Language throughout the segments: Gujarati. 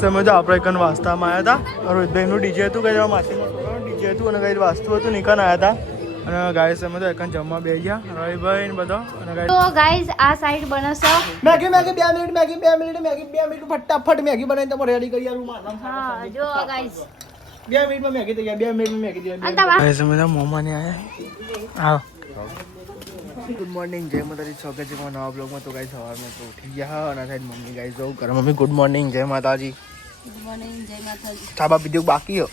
સમય તો આપણે કન વાસ્તામાં આવ્યા હતા. રોહિતભાઈનું ડીજે હતું, કઈ માસીનું ડીજે હતું અને કઈ વાસ્તુ હતું, નિકાન આવ્યા હતા. અને ગાઈસ અમે તો એકન જમવા બેસી ગયા, રવિભાઈ ને બધો. અને ગાઈસ તો ગાઈસ આ સાઈડ બનશે મેગી 2 મિનિટ ફટાફટ મેગી બનાવીને તમે રેડી કરી યાર. હા જો ગાઈસ 2 મિનિટમાં મેગી તૈયાર, 2 મિનિટમાં મેગી તૈયાર. ગાઈસ અમે તો મોમાને આયા. આવો ગુડ મોર્નિંગ, જય માતાજી. સ્વાગત છે મારા નવા બ્લોગમાં. તો ગાઈસ સવારમાં તો ઉઠી ગયા અને સાઈડ મમ્મી ગાઈસ જવું કરે. મમ્મી ગુડ મોર્નિંગ, જય માતાજી. ગુડ મોર્નિંગ, જય માતાજી. ચાબા પીધું બાકી હો?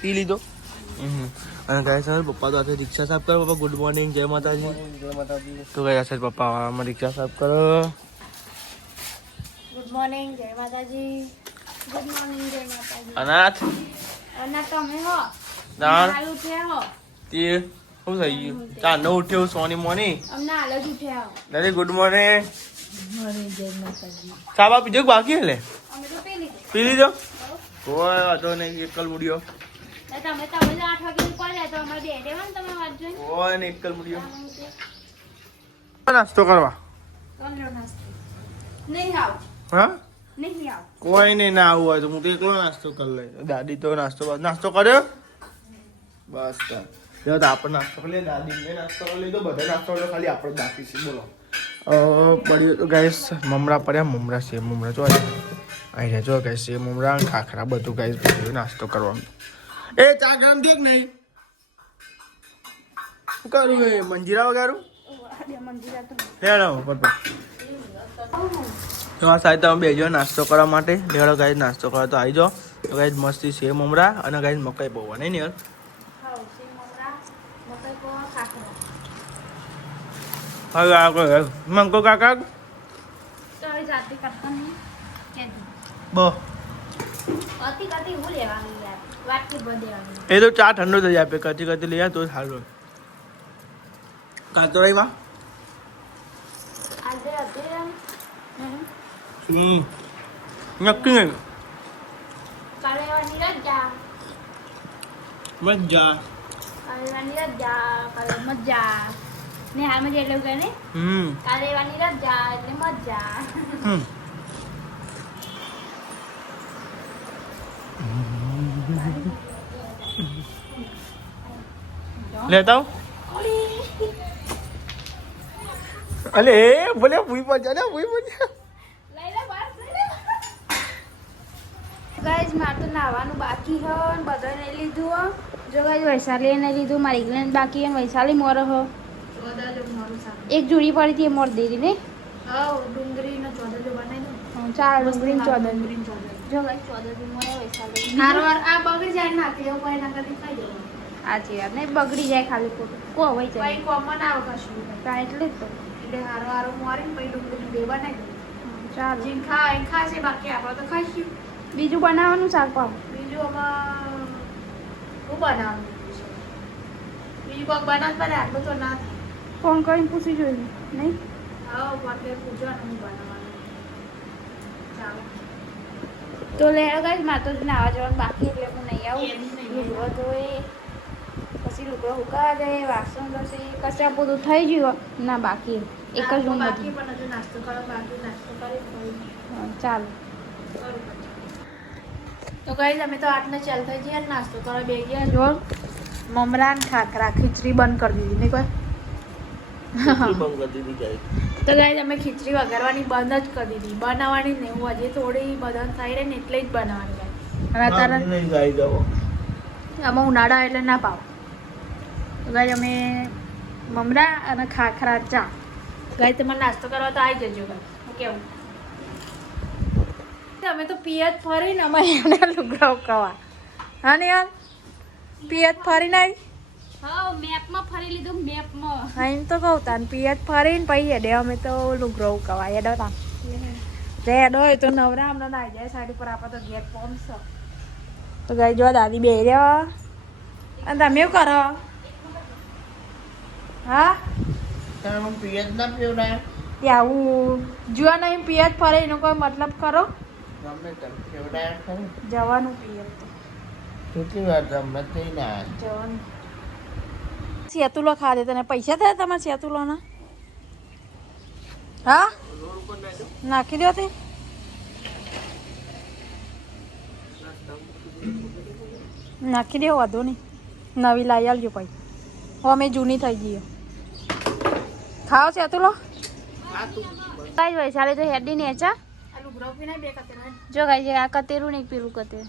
પી લીધો. અને ગાઈસ સર પપ્પા તો આજે રિક્ષા સાફ કરો. પપ્પા ગુડ મોર્નિંગ, જય માતાજી. જય માતાજી. તો ગાઈસ સર પપ્પા આમાં રિક્ષા સાફ કરો. ગુડ મોર્નિંગ, જય માતાજી. ગુડ મોર્નિંગ, જય માતાજી. અનાથ તમે હો દાણ હાલ ઉઠ્યા હો તે શું થઈ ગયું? ચા ન ઉઠ્યો સોની મોની. અમને હાલ જ ઉઠ્યા હો. દાદી ગુડ મોર્નિંગ. ગુડ મોર્નિંગ, જય માતાજી. ચાબા પીધું બાકી એટલે અમે તો પી લીધું. પી લીધો. કોઈ વાંધો નહીં, એકલ મુડ્યો. તમે 8 વાગે ઉપર જાય તો અમારે બે દેવા ને તમે વાત જોઈ. કોઈ ને એકલ મુડ્યો. નાસ્તો કરવા નહીં આવ હા નહીં આવ કોઈ નહીં ના આવું હોય તો હું તો એકલો નાસ્તો કરી લઈ. દાદી તો નાસ્તો કર્યો બસ. જો તો આપણે નાસ્તો કરી લઈએ, દાદી મેં નાસ્તો કરી લીધો, બધા નાસ્તો કર્યો, ખાલી આપણે બાકી છે. બોલો પડ્યું તો ગાઈસ મમરા પડ્યા. મમરા છે, મમરા જો અહીં જો ગાઈસ છે, મમરા ખાખરા બધું ગાઈસ બધું નાસ્તો કરવાનું. એ ચા ગરમ થયું કે નહીં? શું કરું એ મંજીરા વગાડું લેણો પપ્પા. તો આ સાઈડ તમે બેજો નાસ્તો કરવા માટે. લેડો ગાઈસ નાસ્તો કરવા તો આવી જાઓ. તો ગાઈસ મસ્તી છે મમરા અને ગાઈસ મકાઈ પૌવા નહીં ને યાર. હવે આગળ મંકો કાકા એ તો ચા ઠંડો થઈ જાય, કચી કચી લઈ જાય તો સારું. કાતો રહી માં નક્કી નહીં મજા મજા ને હાલમાં જે એટલે કહે કારેવાની રજા એટલે મજા. લેતા અલે બોલે ભૂઈ પર જા ભૂઈ પર ગાઈસ મારે તો નાવાનું બાકી હ ને બધા નહીં લીધું હો. જો ગાઈસ વૈશાલી નહીં લીધું, મારી ઇંગ્લેન્ડ બાકી હે, વૈશાલી મોર હો. એક જોડી પડી હતી એ મોર દીધી ને. ડુંગળીનો ચોદલો બનાવી દો. ચાર ડુંગળી ચોદર. જો ગાઈસ ચોદર મોરે વૈશાલી હારવાર આ બગડી જાય નાખી એવું કોઈ ના કરી ખાઈ દેવાનું. સાચી વાત ને બગડી જાય ખાલી ખોટું કો હોય જાય કોઈ કોમન આવે કશું તા એટલે જ તો એટલે હારવાર મોરીને પછી ડુંગળીનું બે બનાવી દો. ચાલો જીન ખા એ ખાશે, બાકી આપણે તો ખાઈશું. બીજું બનાવવાનું શાક પાવ. બીજું આમાં શું બનાવવાનું છે? બીજું કોઈક બનાવ પડે, આટલું તો ના થાય. ફોન કરીને પૂછી જોયું નહીં? હા માટે પૂછવાનું શું બનાવવાનું. ચાલો તો લે ગાઈસ મારે તો નાવા જવાનું બાકી એટલે હું નહીં આવું. લુગડો ધોઈ પછી લુગડો હુકા જાય, વાસણ ધોશે, કચરા બધું થઈ ગયું ના બાકી એક જ રૂમ બાકી બધું. પણ હજુ નાસ્તો કરો, બાકી નાસ્તો કરી ચાલો તો કઈ અમે તો 8 ને ચાલ થઈ ગયા, નાસ્તો કરવા બે ગયા. જો મમરા ને ખાખરા ખીચડી બંધ કરી દીધી નહીં કોઈ. તો ગાઈસ અમે ખીચડી વઘારવાની બંધ જ કરી દીધી, બનાવવાની ને હું હજી થોડી બંધ થઈ રહી ને એટલે જ બનાવવાની. હવે અત્યારે આમાં ઉનાળા એટલે ના પાવ. તો ગાઈસ અમે મમરા અને ખાખરા ચા. ગાઈસ તમારે નાસ્તો કરવા તો આવી જજો ગાઈસ. કેવું અમે તો પિયત ફરીને અમે એના લુગડાઓ કવા. હા ને યાર પિયત ફરીને આવી. હા મેપમાં ફરી લીધું મેપમાં. હા એમ તો કહું તાન પિયત ફરીને પછી હેડે અમે તો લુગડાઓ કવા હેડો તા રેડ હોય તો નવરા હમણાં આવી જાય સાડી પર. આપણે તો ગેટ પહોંચશો તો ગાઈ જો દાદી બે રહ્યા અને તમે એવું કરો. હા આવું જુઓ નહીં પિયત ફરે એનો કોઈ મતલબ કરો. જવાનું પિયત જવાનું. સેતુલો ખા દે તને પૈસા થયા તમારા સેતુલોના? હા નાખી દો તે નાખી દેવો વાંધો નહીં નવી લાવી આવજો પછી અમે જૂની થઈ જઈએ ખાઓ છે તું લો ગાઈસ વૈશાલી તો હેડી નેચા જો ગાઈસ આ કતેરું નહીં પેલું કતેરું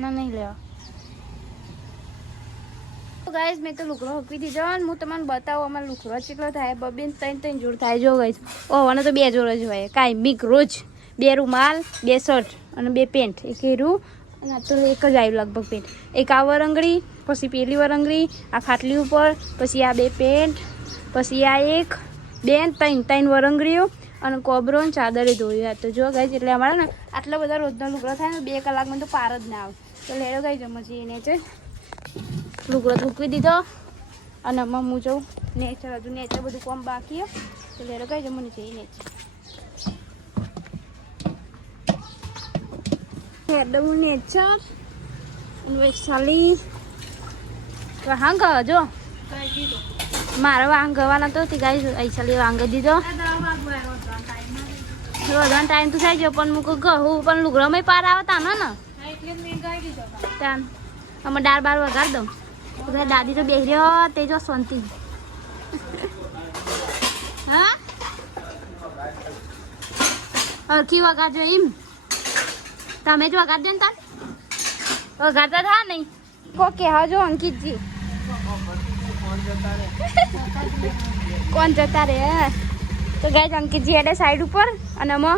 ના નહીં લેવા ગાઈસ મેં તો લુકડો હકવી દીધો અને હું તમને બતાવું અમારે લુકડો કેટલો થાય બબીન 3 જોડ થાય જો ગાઈસ ઓવાનો તો 2 જોડ જ હોય કાંઈ બીક રોજ 2 રૂમાલ 2 શર્ટ અને 2 પેન્ટ એક હેરું અને આ તો એક જ આવ્યું લગભગ પેન્ટ એક આ વરંગડી પછી પેલી વરંગડી આ ખાટલી ઉપર પછી આ 2 પેન્ટ પછી આ એક 2 ત્રણ વરંગડીઓ અને કોબરો ને ચાદરે ધોયું તો જો ગાઈસ એટલે અમારે ને આટલા બધા રોજનો લુગડો થાય ને 2 કલાકમાં તો પાર જ ના આવે તો લેડો ગાઈસ જમવા એને છે લુગડો મૂકવી દીધો અને આમાં હું જઉં નેચર હજુ નેચર બધું કોમ બાકી તો લેડો ગાઈસ જમવાની છે નેચર હેડવું નેચર વૈશાલી વાંગ જો મારો વાંગ ગવાનો તો ગાઈસ વૈશાલી વાંગ દીધો રોધવાનો ટાઈમ તો થઈ ગયો પણ હું કહું પણ લુગડામાં પાર આવતા ને તાન અમે દાળ બાર વગાડ દઉં દાદી તો બેસી રહ્યો તે જો શાંતિ હા હરખી વગાડજો એમ તમે જ વગાડજો ને તાર વગાડતા થા નહીં કો કહેવા જો અંકિતજી કોણ જતા રે તો ગાઈસ અંકિતજી એટલે સાઈડ ઉપર અને અમે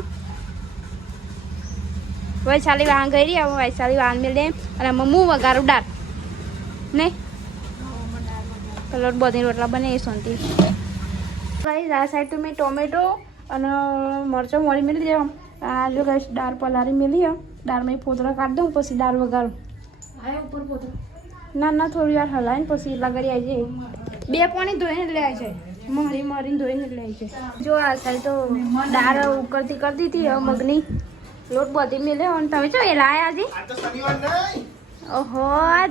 વૈશાલી વાહન ગઈ રહી વૈશાલી વાહન મેળે અને અમે હું વગાડું દાળ નહીં કલર બધી રોટલા બને એ શાંતિ ગાઈસ આ સાઈડ તો મેં ટોમેટો અને મરચો મોળી મેળી દેવા આ જો ગાઈસ દાળ પલારી મેલી દાળમાં ફોતરા કાઢી દઉં પછી દાળ વગાડું ઉપર ફોતરા ના થોડી વાર હલાવીને પછી લગાડી આવી જાય 2 પાણી ધોઈને લઈ આવી જાય મારીને ધોઈને લઈ આવી જાય જો આ સાઈડ તો દાળ ઉકળતી કરતી હતી મગની લોટ બધી મેલે અને તમે જો એ લાયા હજી ઓહો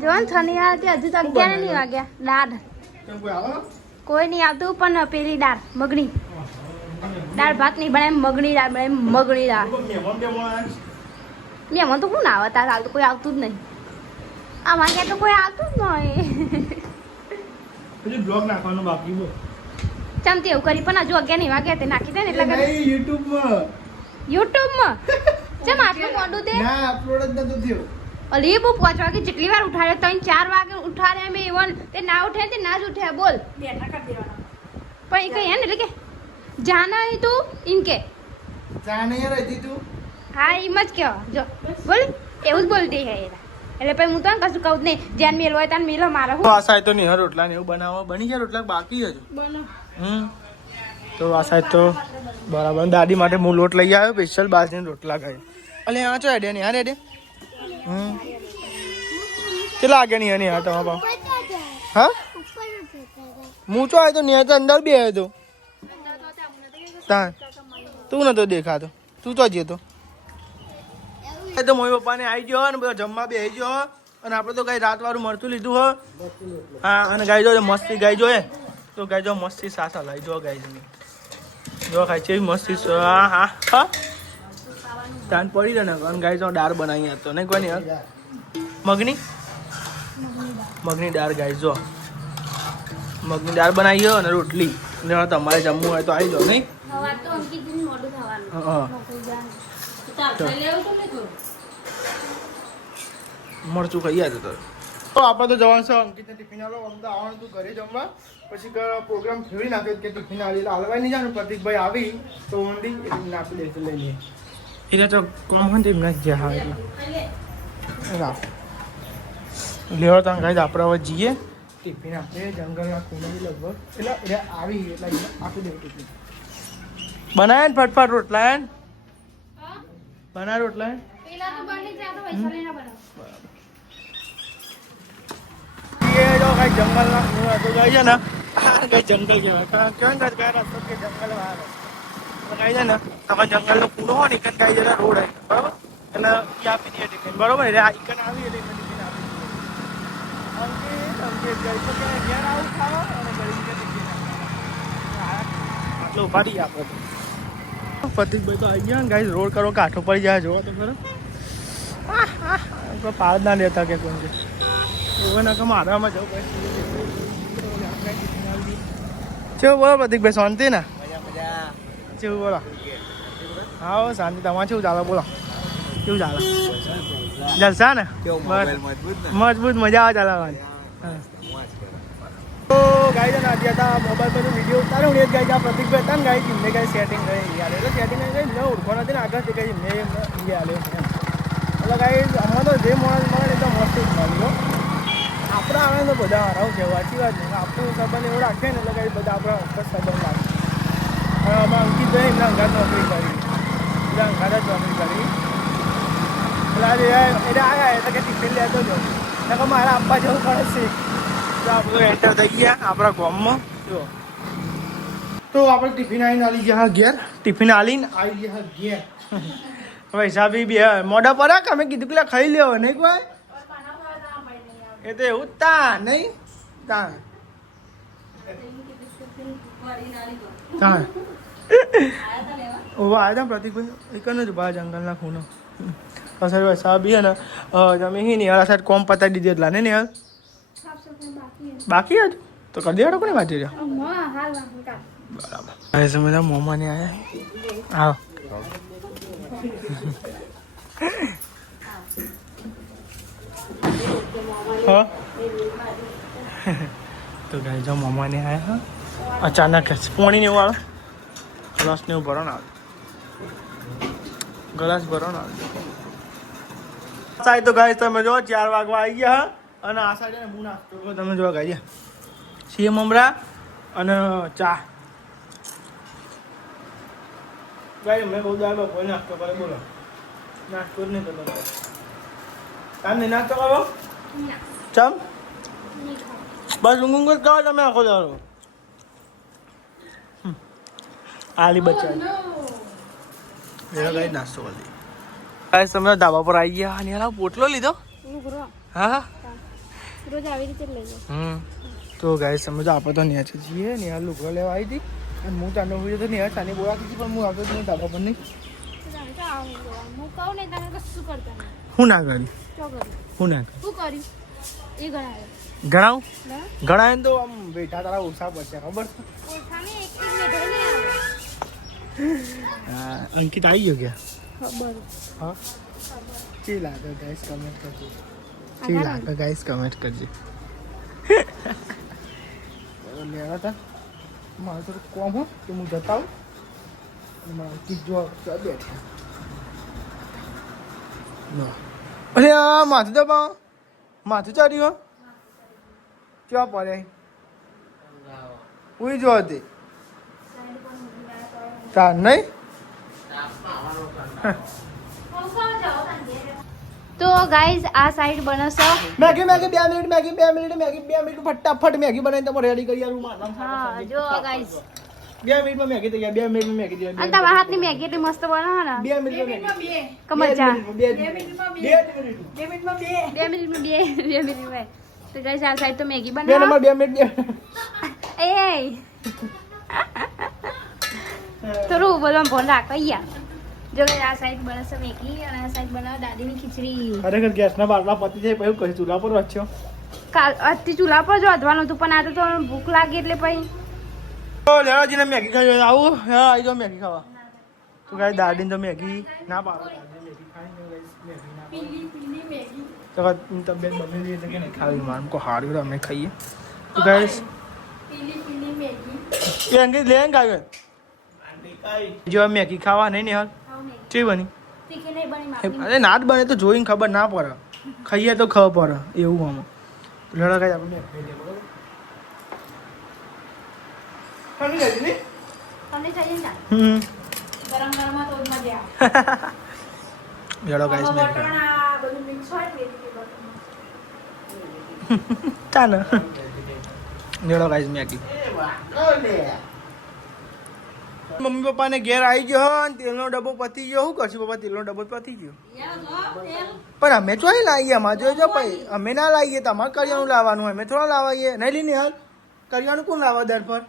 જો ને શનિવાર હતી હજુ તો 11 નહીં વાગ્યા દાળ કોઈ નહીં આવતું પણ પેલી દાળ મગની દાળ ભાત નહીં બનાવે મગની દાળ બનાવે મગની દાળ મહેમાન તો કોણ આવે તાર હાલ તો કોઈ આવતું જ નહીં આમાં ક્યાં તો કોઈ આવતું જ નહીં બ્લોગ નાખવાનો બાકી બો ચમતી એવું કરી પણ હજુ 11 નહીં વાગ્યા તે નાખી દે ને એટલે યુટ્યુબમાં ચમ આટલું મોડું દે ના અપલોડ જ નતું થયું અલી બહુ 5 વાગે જેટલી વાર ઉઠાડ્યો 3-4 વાગે ઉઠાડ્યા મેં ઇવન તે ના ઉઠે તે ના જ ઉઠ્યા બોલ બેઠા કરી દેવાના પણ એ કઈ હે ને એટલે કે જાના હે તું ઇનકે જાને યાર હતી તું હા એમ જ કહેવા જો બોલ એવું જ બોલતી હે એરા એટલે પછી હું તો કશું કહું જ નહીં જ્યાં મેલ હોય ત્યાં મેલો મારે હું આ સાઈડ તો નહીં રોટલા ને એવું બનાવવા બની ગયા રોટલા બાકી હજુ તો આ સાઈડ તો બરાબર દાદી માટે હું લોટ લઈ આવ્યો સ્પેશિયલ બાજરીના રોટલા ખાઈ અલે આ ચો એડે ને યાર એડે કેટલા આગે નહીં યાર તમારા હા હું ચો આવ્યો તો ને તો અંદર બી આવ્યો તો તા તું નતો દેખાતો તું તો જતો તો મમ્મી પપ્પાને આવી ગયો ને બધા જમવા બેસી ગયો અને આપણે તો કઈ રાત વાળું મળતું લીધું હો હા અને ગાઈ જો મસ્તી ગાઈ જોઈએ તો ગાઈ જો મસ્તી સાથે લાવી જો ગાઈ જો ખાઈ છે મસ્તી હા હા હા તાન પડી રહે ને અને ગાઈ જો દાળ બનાવી હતો નહીં કોઈ નહીં મગની દાળ ગાઈ જો મગની દાળ બનાવી અને રોટલી તમારે જમવું હોય તો આવી જાઓ નહીં હા મરચું ખાઈ આવ્યો તો આપણે તો જવાનું છે અંકિતને ટિફિન આલો અમદાવાદ આવવાનું તું ઘરે જમવા પછી પ્રોગ્રામ ફેરવી નાખ્યો કે ટિફિન આલી હાલવાય નહીં જવાનું પ્રતિકભાઈ આવી તો ઓનલી એટલે આપી દે લઈ લઈએ એને તો કોમન ટીમ ના ગયા હા એટલે લેવા તો ગાઈ આપણે હવે જઈએ ટિફિન આપણે જંગલના ખૂણે લગભગ એટલે આવી એટલે આપી દે ટિફિન બનાવે ને ફટફટ રોટલા હે બના રોટલા પેલા તો બની જાય તો વૈશાલી ના બનાવ જો કઈ જંગલ ના ખૂણા તો જાય છે ને કઈ જંગલ કહેવાય કેમ કઈ રસ્તો કે જંગલ વાળો કઈ છે ને તમારે જંગલ નો ખૂણો હોય ને કઈ કઈ જરા રોડ હોય બરોબર એટલે એ આપી દઈએ ટિફિન બરોબર એટલે આ ઈકન આવી એટલે ટિફિન આપી દઈએ અંકિત ગઈ તો કે ઘેર આવું ખાવા અને ગળી કે ટિફિન આટલું ઉભા રહીએ આપણે પ્રતિકભાઈ તો આવી ગયા ને ગાઈસ રોડ કરો કાઠો પડી જાય જોવો તો ખરો તો પાર ના લેતા કે કોણ છે એવું ના કે મારામાં જવું ચેવું બોલો પ્રતિકભાઈ શાંતિ ને ચેવું બોલો હા શાંતિ તમારે કેવું ચાલે બોલો કેવું ચાલે જલસા ને મજબૂત મજા આવે ચાલવાની હા તો ગાઈ છે ને આજે હતા મોબાઈલ પર વિડીયો ઉતાર્યો ને ગાઈ આ પ્રતિકભાઈ હતા ને ગાઈ એમને કઈ સેટિંગ કરી યાર એટલે સેટિંગ કરી ન ઓળખો નથી ને આગળ કઈ મેં ઇન્ડિયા આલ્યો છે એટલે ગાઈ આમાં તો જે માણસ મળે ને તો મસ્ત જ મળ્યો આપણે આવે તો બધા હારાવ છે વાંચી વાત નહીં આપણું સંબંધ એવું રાખે ને એટલે કઈ બધા આપણા વખત સંબંધ રાખે અને આમાં અંકિત ભાઈ એમના અંગાત નોકરી કરી એમના અંગાત જ નોકરી કરી એટલે આજે એટલે આવ્યા એટલે કે ટિફિન લેતો જ એટલે મારે આપવા જવું પડે છે તો આપણે એન્ટર થઈ ગયા આપણા ગામમાં જો તો આપણે ટિફિન આવીને આવી ગયા ઘેર ટિફિન આવીને આવી ગયા ઘેર પૈસા બી બે મોઢા પર અમે કીધું પેલા ખાઈ લેવો નહીં કોઈ એ તો એવું તા નહીં તા તા ઓવા આવ્યા હતા પ્રતિકભાઈ એક જ બા જંગલના ખૂનો સર પૈસા બી હે ને તમે હી નિહાળ સાઈડ કોમ પતાવી દીધી એટલા ને નિહાળ બાકી હતું તો કરી દેવાડો કોને વાંચી રહ્યા બરાબર હવે સમય મોમાં ને આવ્યા આવો હા તો ગાય જો મમ્મા ને આયા હા અચાનક જ પાણી ને એવું આવે ગ્લાસ ને એવું ભરો ને આવે ગ્લાસ ભરો ને આવે સાહેબ તો ગાય તમે જો 4 વાગવા આવી ગયા અને આ સાઈડ ને હું નાસ્તો તમે જોવા ગાય સીએમ મમરા અને ચા ગાય મેં બહુ દાળ કોઈ નાસ્તો કરે બોલો નાસ્તો જ નહીં કરતો કામ નહીં નાસ્તો કરો ચમ બસ ઊંઘ જ કરો તમે આખો દાડો આલી બચ્ચા ગાય નાસ્તો કરી દઈએ ગાય તમે ધાબા પર આવી ગયા અને યાર પોટલો લીધો હા રોજ આવી રીતે લઈ જાઓ તો ગાય સમજો આપણે તો ન્યા છીએ ન્યા લુગડો લેવા આવી હતી અને હું તાનો વિડીયો તો ન્યા તાની બોલાતી હતી પણ હું આવતો નહીં ધાબા પર નહીં હું કહું ને તમે કશું કરતા નહીં હું ના કરી શું કર્યું હું ના શું કર્યું એ ગણાવે ગણાવું ગણાય તો આમ બેઠા તારા ઓછા પડશે ખબર છે ઓછાને એક મેઢો નહીં આવે હા અંકિત આવી ગયો ગયા ખબર હા ચી લાગે ગાઈસ કમેન્ટ કરજો ચી લાગે ગાઈસ કમેન્ટ કરજો લેવા તા મારે થોડું કોમ હો તો હું જતા આવું અને મારા અંકિત જો બેઠા અરે આ માથું તો માથું ચાર્યું ક્યાં પડે ઉઈ જો હતી તાર નહીં તો ગાઈઝ આ સાઈડ બનશે મેગી 2 મિનિટ ફટાફટ મેગી બનાવીને તમે રેડી કરી આલું હા જો ગાઈઝ 2 મિનિટમાં મેગી તૈયાર 2 મિનિટમાં મેગી તૈયાર અને તમારા હાથની મેગી એટલી મસ્ત બનાવો ને 2 મિનિટમાં મેગી કમજા 2 મિનિટમાં 2 મિનિટમાં તો ગાઈઝ આ સાઈડ તો મેગી 2 બનાવો નંબર 2 મિનિટ એ થોડું બોલવા ફોન રાખો અહીંયા જો આ સાઈડ બનશે મેગી અને આ સાઈડ બનાવો દાદીની ખીચડી ખરેખર ગેસના બાટલા પતી જાય પછી કઈ ચૂલા પર વાંચ્યો કાલ અતિ ચૂલા પર જ વધવાનું હતું પણ આ તો ભૂખ લાગી એટલે પછી તો લેવાજીને મેગી ખાઈ આવું હા આવી જાઓ મેગી ખાવા તો ગાય દાદીને તો મેગી ના પાડો મેગી ખાઈ તો તબિયત બગડી એટલે કે નહીં ખાવી મારું કો હારું અમે ખાઈએ તો ગાય એ અંગે લે ગાય જો મેગી ખાવા નહીં ને હાલ ચી બની તીખી નહીં બની માપની અરે નાટ બને તો જોઈને ખબર ના પડે ખાઈએ તો ખબર પડે એવું આમાં લડા કાંઈ આપણે ખાઈ જાય ને તમને થઈ જાય ગરમ ગરમ તો મજા આવે લડો ગાઈસ મેં બધું મિક્સ હોય ને ચાલ લડો ગાઈસ મેગી મમ્મી પપ્પાને ઘેર આવી ગયો અને તેલનો ડબ્બો પતી ગયો શું કરશું પપ્પા તેલનો ડબ્બો પતી ગયો પણ અમે ચોઈ લાવીએ અમારે જોજો ભાઈ અમે ના લાવીએ તમારે કરિયાણું લાવવાનું અમે થોડા લાવીએ નહીં લઈને હાલ કરિયાણું કોણ લાવવા દર પર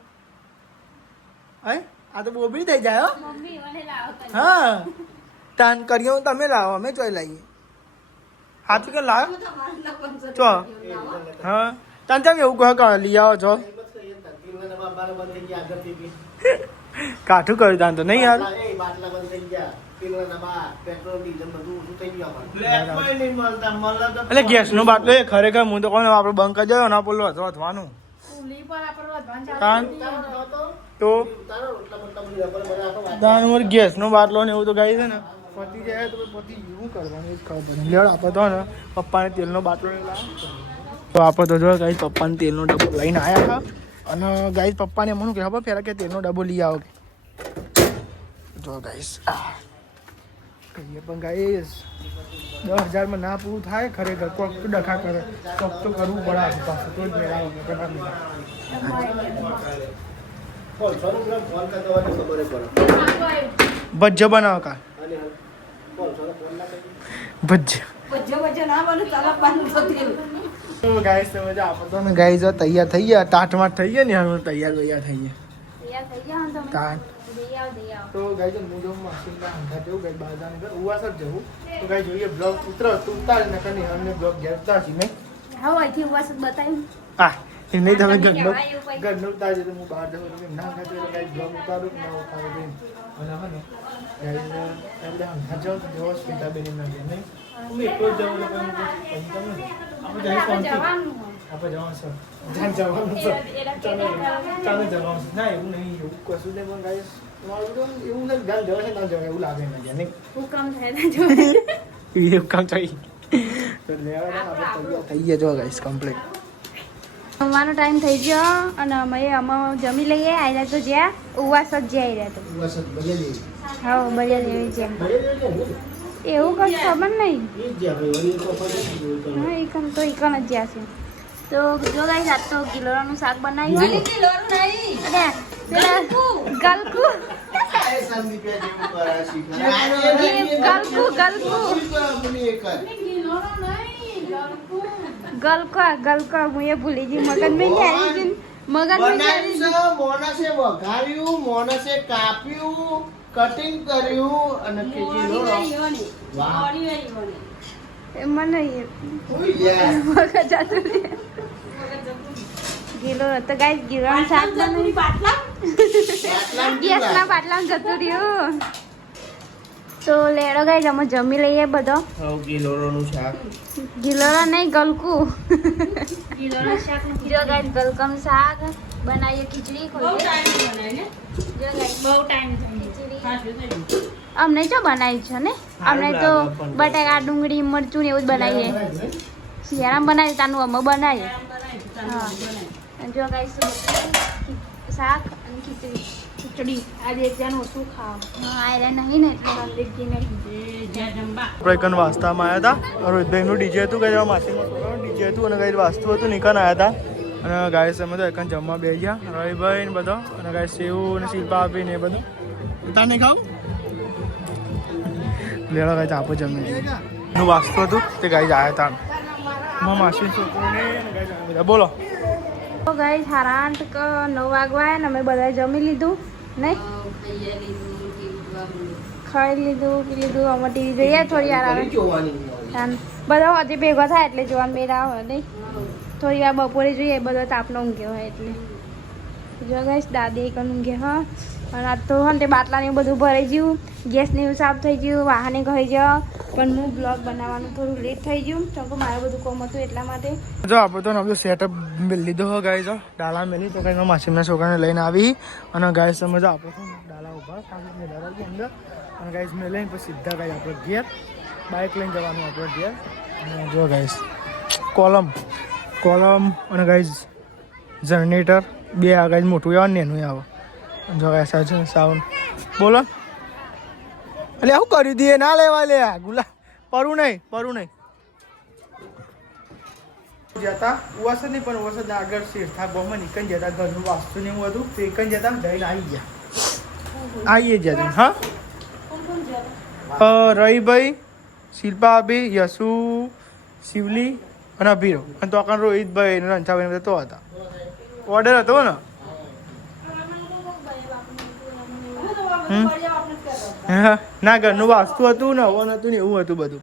હે આ તો બોબડી થઈ જાય હો મમ્મી મને લાવો હા તાન કરિયાણું તમે લાવો અમે ચોઈ લાવીએ હાથું કે લાવ ચો હા તાન ચમ એવું કહો કે લઈ આવો છો કાઠું કર્યું તાન તો નહીં યાર એટલે ગેસ નો બાટલો એ ખરેખર હું તો કોણ આપડે બંધ કરી દેવો ના બોલો વધવાનું ચૂલી પર આપણે વધવાનું તાન ચાલુ તો દાન ઉપર ગેસ નો બાટલો ને એવું તો ગાઈ છે ને પતી જાય તો પતી એવું કરવાનું એ જ ખબર પડે લેવડ આપણે તો ને પપ્પાને તેલનો બાટલો લઈ લાવ તો આપણે તો જો ગાઈ પપ્પાને તેલનો ડબ્બો લઈને આવ્યા હતા અને ગાઈ પપ્પાને એમ કે ખબર પેલા કે તેલનો ડબ્બો લઈ આવો જો ગાઈસ કહીએ પણ ગાઈસ 10,000 ના પૂરું થાય ખરેખર કોક તો ડખા કરે કોક તો કરવું પડે આપણી પાસે તો જ મેળાવો ભજ્જ બનાવો કા ભજ્જ ગાઈસ તમે જો આપણે તો ગાઈસ તૈયાર થઈ ગયા ટાટમાટ થઈ ગયા ને હવે તૈયાર થઈ ગયા તાન તો ગાઈસ હું જો માસીના અંધા જેવું ગાઈસ બાજાને ઘર ઉવાસર જવું તો ગાઈસ જોઈએ બ્લોગ ઉતારી ને કને અમને બ્લોગ ઘેર ઉતારશી નહીં હા અહીંથી ઉવાસ બતાવ્યું હા એ નહીં તમે ઘરનો ઉતારજો તો હું બહાર જવું તો ના ખાતો તો ગાઈસ બ્લોગ ઉતારું ના ઉતારું તો અને હા ને ગાઈસ આપણે અંધા જાવ તો જોવો સ્પીટા બેની ના નહીં હું એકલો જ જાઉં તો આપણે જવાનું છે ધ્યાન જવાનું છે ચાલો જવાનું છે ના એવું નહીં એવું કશું નહીં પણ ગાઈસ તમારું તો એવું નથી ધ્યાન જવાશે ના જવાય એવું લાગે ને નહીં હું કામ થાય ના જો એવું કામ થઈ તો લેવા આપણે થઈ ગયા જો ગાઈસ કમ્પ્લીટ જમવાનો ટાઈમ થઈ ગયો અને અમે જમી લઈએ આવ્યા તો જ્યાં ઉવાસ જ જ્યાં આવ્યા તો હા બળિયા જેવી જેમ એવું કઈ ખબર નહીં હા એકમ તો એકમ જ જ્યાં છે તો જો ગાઈસ આજ તો ગિલોરાનું શાક બનાવ્યું અને પેલા ગલકુ ગલકો હું એ ભૂલી ગઈ મગજ મેં આવી છે મોનસે વઘાર્યું મોનસે કાપ્યું કટિંગ કર્યું અને મને મગજ જતું ગિલો તો ગાઈસ ગિલોરાનું શાક બનાવ્યું ગેસના બાટલામાં જતું રહ્યું તો લેડો ગાઈસ અમે જમી લઈએ બધો ગિલોરાનું શાક ગિલોરા નહીં ગલકુ જો ગાઈસ ગલકાનું શાક બનાવીએ ખીચડી અમને જો બનાવી છે ને અમને તો બટાકા ડુંગળી મરચું ને એવું જ બનાવીએ શિયાળામાં બનાવીએ તાનું અમે બનાવીએ હા જો ગાઈસ શાક અને ખીચડી આજે એકજાનું ઓછું ખાવ હા આયરા નહીં ને એટલે આપણે કન વાસ્તામાં આવ્યા હતા રોહિતભાઈનું ડીજે હતું કે માસીનું ડીજે હતું અને ગાઈસ વાસ્તુ હતું નિકન આવ્યા હતા અને ગાઈસ અમે તો એકન જમવા બે ગયા રવિભાઈ ને બધો અને ગાઈસ સેવ ને શિલ્પા આપી ને એ બધું તાને ખાવ લેવા ગાઈસ આપો જમી નું વાસ્તુ હતું તે ગાઈસ આવ્યા હતા માસી છોકરોને ગાઈસ બધા બોલો તો ગાઈસ 9:30 વાગવા ને અમે બધા જમી લીધું નહીં ખાઈ લીધું પી લીધું અમે ટીવી જોઈએ થોડી વાર આવે બધા હજી ભેગા થાય એટલે જોવાનું મેળ આવે નહીં થોડી વાર બપોરે જોઈએ બધો તાપનો ઊંઘ્યો હોય એટલે જો ગાઈસ દાદી એક ઊંઘ્યો હા અને આ તો હા તે બાટલા ને બધું ભરાઈ ગયું ગેસ ને એવું સાફ થઈ ગયું વાહને ગઈ ગયો પણ હું બ્લોગ બનાવવાનું થોડું લેટ થઈ ગયું કેમ કે મારે બધું કામ હતું એટલા માટે જો આપણે તો બધું સેટઅપ લીધો હોય ગાઈસ ડાલા મેલી તો કઈ માસીમના છોકરાને લઈને આવી અને ગાઈસ સમજ આપણે તો ડાલા ઉભા ખાલી ડાલા અંદર અને ગાઈસ મેં લઈને પછી સીધા ગાઈ આપણે ઘેર બાઇક લઈને જવાનું આપણે ઘેર અને જો ગાઈસ કોલમ અને ગાઈસ જનરેટર બે આ ગાઈસ મોટું આવે ને એનું આવે જો ગાઈસ સાઉન્ડ બોલો એટલે શું કર્યું દે ના લેવા લે ગુલા પરું નહીં જતા વસત નહીં પણ વસત આગળ શેરથા બોમાં નીકળી જતા ઘરનું વાસ્તુ ને એવું હતું તો એક જતા જઈને આવીએ જતા હા રવિભાઈ શિલ્પા ભાઈ યશુ શિવલી અને અભીરો અને તો રોહિતભાઈ રંછાભાઈ બધા તો હતા ઓર્ડર હતો ને ના ઘરનું વાસ્તુ હતું ને હવન હતું ને એવું હતું બધું